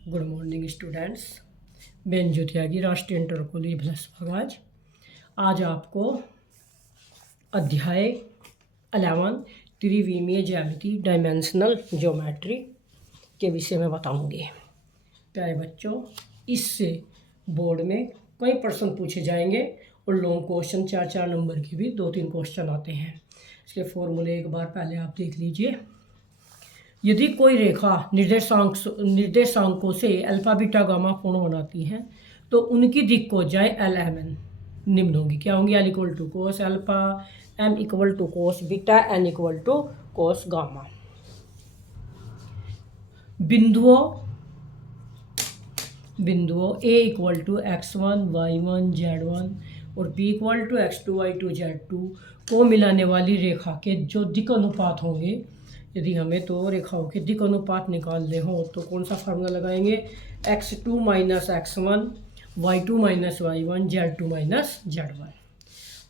Good morning students. मैं अंजू त्यागी, राष्ट्रीय inter college भलसबागाज। आज आपको अध्याय 11 त्रिविमीय ज्यामिति डायमेंशनल ज्योमेट्री के विषय में बताऊंगी। प्यारे बच्चों, इससे बोर्ड में कई प्रश्न पूछे जाएंगे और लॉन्ग क्वेश्चन 4-4 नंबर के भी 2-3 क्वेश्चन आते हैं। इसके फॉर्मूले एक बार पहले आप देख लीजिए। यदि कोई रेखा निर्देशांकों से अल्फा बीटा गामा कोण बनाती है तो उनकी दिक्कोजाएं एल एम एन निम्न होंगी। क्या होंगी? L equal to cos alpha, M equal to cos beta, N equal to cos gamma. बिंदुओं A equal to x1 y1 z1 और b equal to x2 y2 z2 को मिलाने वाली रेखा के जो दिक् अनुपात होंगे, यदि हमें तो रेखाओं के दिक् अनुपात निकालने हो तो कौन सा फार्मूला लगाएंगे? x2 minus x1, y2 minus y1, z2 minus z1।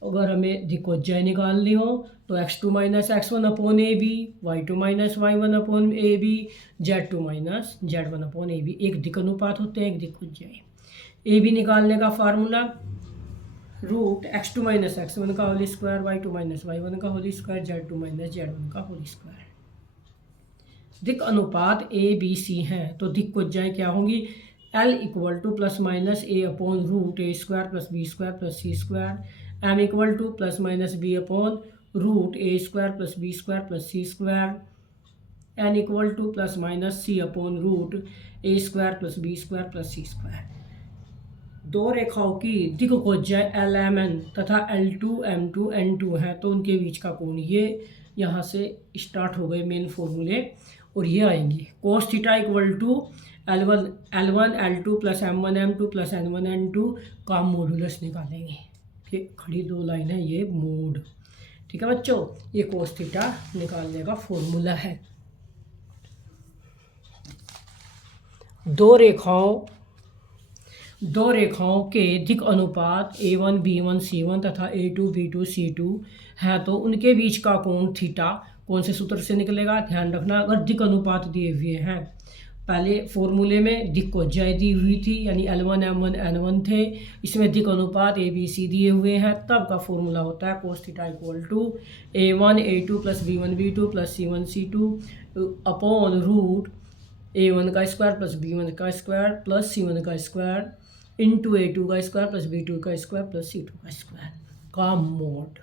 अगर हमें दिक्कोजाएं निकालनी हो तो x2 minus x1 upon A B, y2 minus y1 upon A B, z2 minus z1 upon A B. एक दिक् अनुपात होते हैं, एक दिक्कोजाएं। ए बी निकालने का formula root x2 minus x1 का whole square, y2 minus y1 का whole square, z2 minus z1 का होल स्क्वायर। दिक् अनुपात ए बी सी हैं तो दिक्कोजाएं क्या होंगी? L equal to plus minus A upon root A square plus B square plus C square, M equal to plus minus B upon root A square plus B square plus C square, N equal to plus minus C upon root A square plus B square plus C square. दो रेखाओं की दिक्कोजाएं L M N तथा L2 M2 N2 है तो उनके बीच का कोण, ये यहाँ से स्टार्ट हो गए मेन फॉर्मूले और ये आएंगे। Cos theta equal to L1 L2 plus M1 M2 plus N1 N2 का मॉडुलस निकालेंगे। ठीक, खड़ी दो लाइन है, ये मोड। ठीक है बच्चों, ये कोस थीटा निकालने का फॉर्मूला है। दो रेखाओं के दिक् अनुपात A1 B1 C1 तथा A2 B2 C2 है तो उनके बीच का कोण थीटा कौन से सूत्र से निकलेगा? ध्यान रखना, अगर दिक् अनुपात दिए हुए हैं, पहले फॉर्मूले में दिक्कोजाएं दी हुई थी यानी L1 M1 N1 थे, इसमें दिक् अनुपात A B C दिए हुए हैं, तब का फॉर्मूला होता है cos theta equal to A1 A2 plus B1 B2 plus C1 C2 upon root A1 का स्क्वायर प्लस B1 का स्क्वायर प्लस C1 का स्क्वायर इंटू A2 का स्क्वायर प्लस B2 का स्क्वायर प्लस C2 का square का mode.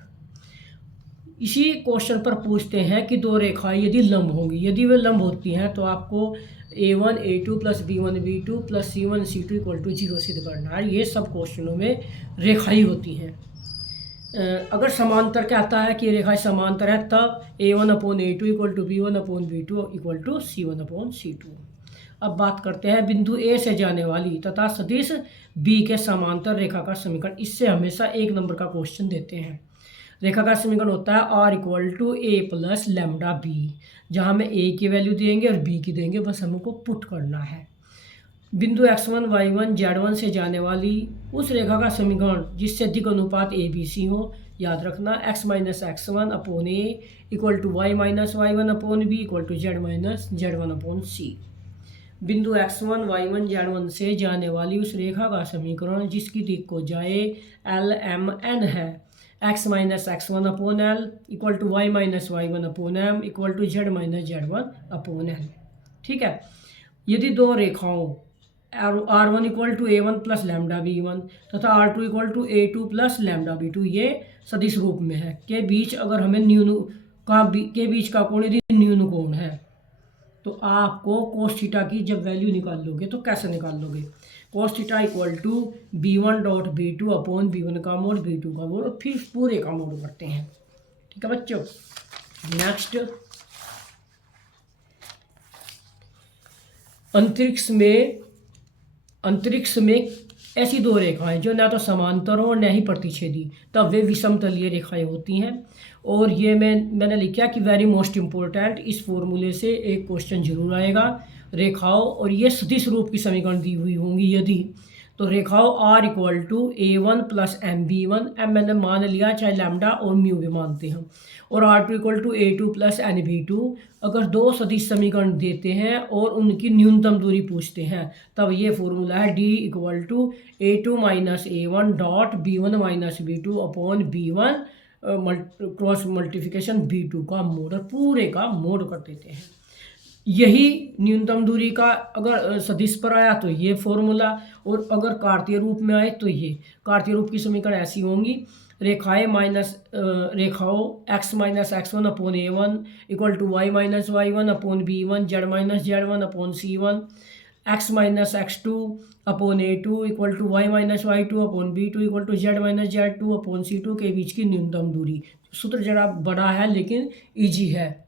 इसी question पर पूछते हैं कि दो रेखाएं यदि लंब होंगी, यदि वे लंब होती हैं तो आपको A1 A2 plus B1 B2 plus C1 C2 equal to 0 सिद्ध करना है। ये सब क्वेश्चनों में रेखाएं होती हैं। अगर समांतर कहता है कि रेखाएं समांतर है तब A1 upon A2 equal to B1 upon B2 equal to C1 upon C2। अब बात करते हैं बिंदु ए से जाने वाली तथा सदिश बी के समांतर रेखा का समीकरण। इससे हमेशा 1 नंबर का क्वेश्चन देते हैं। रेखा का समीकरण होता है R equal to A plus lambda B, जहाँ हमें ए की वैल्यू देंगे और बी की देंगे, बस हमको पुट करना है। बिंदु x1 y1 z1 से जाने वाली उस रेखा का समीकरण जिससे दिक् अनुपात ए बी सी हो, याद रखना x minus x1 upon A equal to y minus y1 upon B equal to z minus z1 upon C. बिंदु x1 y1 z1 से जाने वाली उस रेखा का समीकरण जिसकी दिक्कोजाएं एल एम एन है, x minus x1 upon L equal to y minus y1 upon M equal to z minus z1 upon L. ठीक है, यदि दो रेखाओं R1 equal to A1 plus lambda B1 तथा R2 equal to A2 plus lambda B2 ये सदिश रूप में है के बीच अगर हमें के बीच का कोण यदि न्यून कोण है तो आपको कोस थीटा की जब वैल्यू निकाल लोगे तो कैसे निकाल लोगे? Cos theta equal to B1 dot B2 upon B1 का मोड B2 का मोड और फिर पूरे का मोड करते हैं। ठीक है बच्चों, नेक्स्ट अंतरिक्ष में ऐसी दो रेखाएं जो ना तो समांतर हो न ही प्रतिच्छेदी, तब वे विषमतलीय रेखाएं होती हैं। और ये मैंने लिखा कि वेरी मोस्ट इम्पोर्टेंट, इस फॉर्मूले से एक क्वेश्चन जरूर आएगा। रेखाओं और ये सदिश रूप की समीकरण दी हुई होंगी यदि, तो रेखाओं R equal to A1 plus MB1, M मैंने मान लिया, चाहे लैम्डा और म्यू भी मानते हैं, और R2 equal to A2 plus NB2। अगर दो सदिश समीकरण देते हैं और उनकी न्यूनतम दूरी पूछते हैं, तब ये फॉर्मूला है D equal to A2 minus A1 dot B1 minus B2 upon B1 cross multiplication B2 का मोड, और पूरे का मोड कर देते हैं। यही न्यूनतम दूरी का अगर सदिश पर आया तो ये फॉर्मूला, और अगर कार्तीय रूप में आए तो ये कार्तीय रूप की समीकरण ऐसी होंगी, रेखाओं x minus x1 upon A1 equal to y minus y1 upon B1, z minus z1 upon C1, x minus x2 upon A2 equal to y minus y2 upon B2 equal to z minus z2 upon C2 के बीच की न्यूनतम दूरी। सूत्र जरा बड़ा है लेकिन easy है।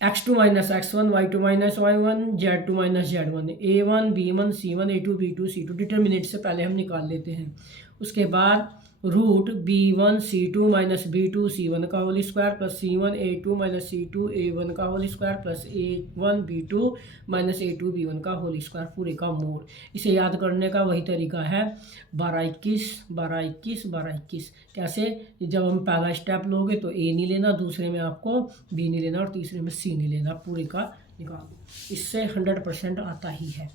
x2 minus x1, y2 minus y1, z2 minus z1, A1 B1 C1 A2 B2 C2 determinant से पहले हम निकाल लेते हैं। उसके बाद root B1 C2 minus B2 C1 का whole square plus C1 A2 minus C2 A1 का whole square plus A1 B2 minus A2 B1 का होल स्क्वायर, पूरे का मोड। इसे याद करने का वही तरीका है 12-21 12-21 12-21। कैसे? जब हम पहला स्टेप लोगे तो A नहीं लेना, दूसरे में आपको B नहीं लेना और तीसरे में C नहीं लेना, पूरे का निकाल। इससे 100% आता ही है।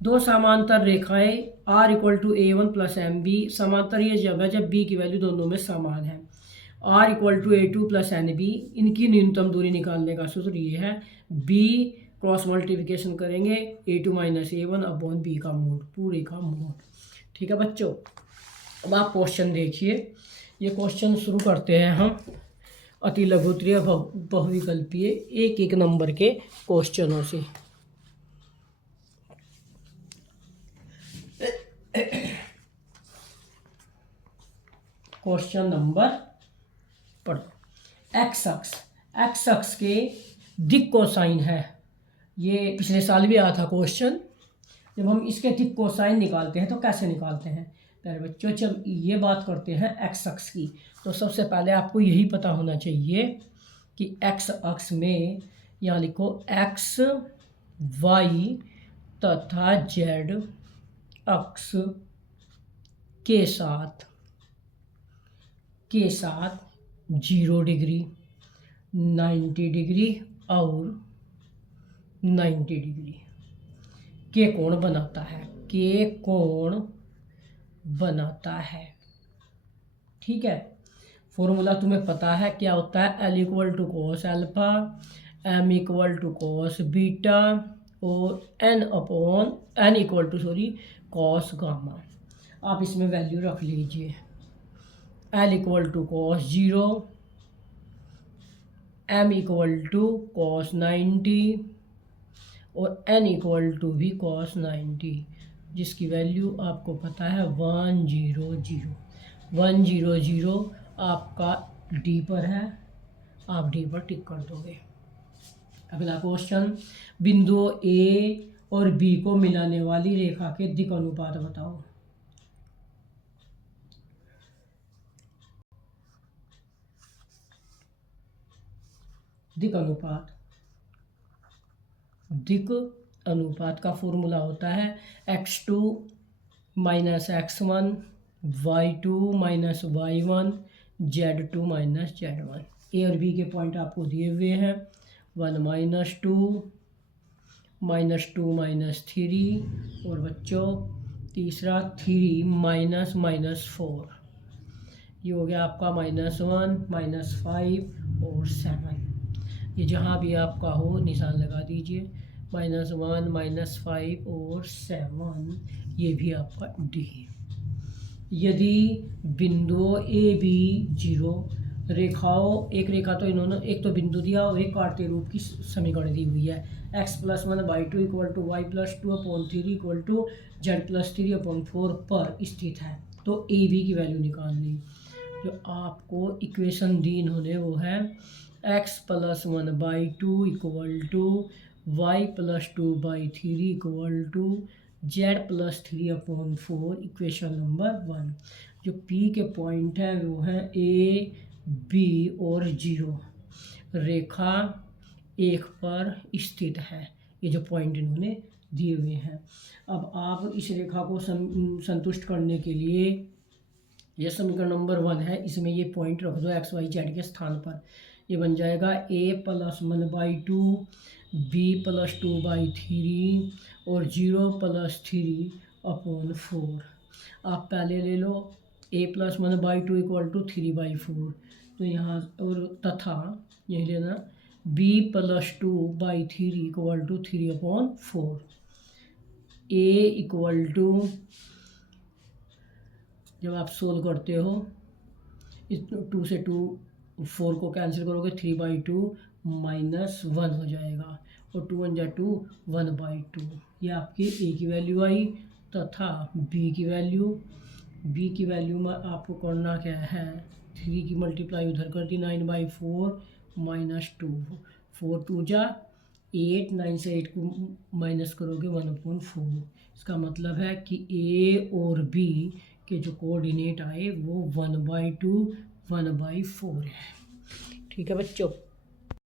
दो समांतर रेखाएं R equal to A1 plus MB, समांतर ये जब है जब B की वैल्यू दोनों में समान है। R equal to A2 plus NB, इनकी न्यूनतम दूरी निकालने का सूत्र ये है, B क्रॉस मल्टीप्लिकेशन करेंगे A2 minus A1 upon B का मोड, पूरे का मोड। ठीक है बच्चों, अब आप क्वेश्चन देखिए। ये क्वेश्चन शुरू करते हैं हम अति लघुत्तरीय बहुविकल्पीय एक एक नंबर के क्वेश्चनों से। क्वेश्चन नंबर पढ़ो। एक्स अक्ष के दिक् कोसाइन है, ये पिछले साल भी आया था क्वेश्चन। जब हम इसके दिक् कोसाइन निकालते हैं तो कैसे निकालते हैं? प्यारे बच्चों, जब ये बात करते हैं एक्स अक्ष की, तो सबसे पहले आपको यही पता होना चाहिए कि एक्स अक्ष में यहाँ लिखो एक्स वाई तथा जेड अक्ष के साथ 0 डिग्री, 90 डिग्री और 90 डिग्री के कोण बनाता है। ठीक है, फॉर्मूला तुम्हें पता है क्या होता है, L equal to cos alpha, M equal to cos beta और N equal to cos gamma. आप इसमें वैल्यू रख लीजिए। L equal to cos 0, M equal to cos 90 और N इक्वल टू भी कॉस 90, जिसकी वैल्यू आपको पता है 100 आपका D पर है, आप D पर टिक कर दोगे। अगला क्वेश्चन, बिंदु A और B को मिलाने वाली रेखा के दिक् अनुपात बताओ। दिक् अनुपात का फॉर्मूला होता है x2 minus x1 y2 minus y1 z2 minus z1। ए और बी के पॉइंट आपको दिए हुए हैं, 1 माइनस 2 माइनस 2 माइनस 3 और बच्चों तीसरा 3 माइनस 4, ये हो गया आपका -1 -5 और 7। ये जहाँ भी आपका हो निशान लगा दीजिए, -1 -5 और 7, ये भी आपका डी है। यदि बिंदु ए बी 0 रेखाओं, एक रेखा तो इन्होंने एक तो बिंदु दिया और एक कार्तीय रूप की समीकरण दी हुई है, x+1/2 equal to y+2/3 equal to z+3/4 पर स्थित है, तो ए बी की वैल्यू निकालनी। जो आपको इक्वेशन दी इन्होंने वो है x+1/2 equal to y+2/3 equal to z+3/4, equation number 1। जो P के पॉइंट है वो है A, B और 0, रेखा 1 पर स्थित है। ये जो पॉइंट इन्होंने दिए हुए हैं। अब आप इस रेखा को संतुष्ट करने के लिए, यह समीकरण नंबर 1 है, इसमें ये पॉइंट रख दो एक्स वाई जेड के स्थान पर। ये बन जाएगा a + 1/2 b + 2/3 और 0 + 3/4। आप पहले ले लो a + 1/2 = 3/4, तो यहाँ और तथा यही लेना b + 2/3 = 3/4। a = जब आप सोल्व करते हो इस 2 से 4 को कैंसिल करोगे 3/2 -1 हो जाएगा और 2 × 2 1/2। ये आपकी a की वैल्यू आई तथा b की वैल्यू में आपको करना क्या है, 3 की मल्टीप्लाई उधर कर दी 9/4 -2, 4 2 जा 8, 9 से 8 को माइनस करोगे 1/4। इसका मतलब है कि a और b के जो कोऑर्डिनेट आए वो 1/2 1/4 है। ठीक है बच्चों।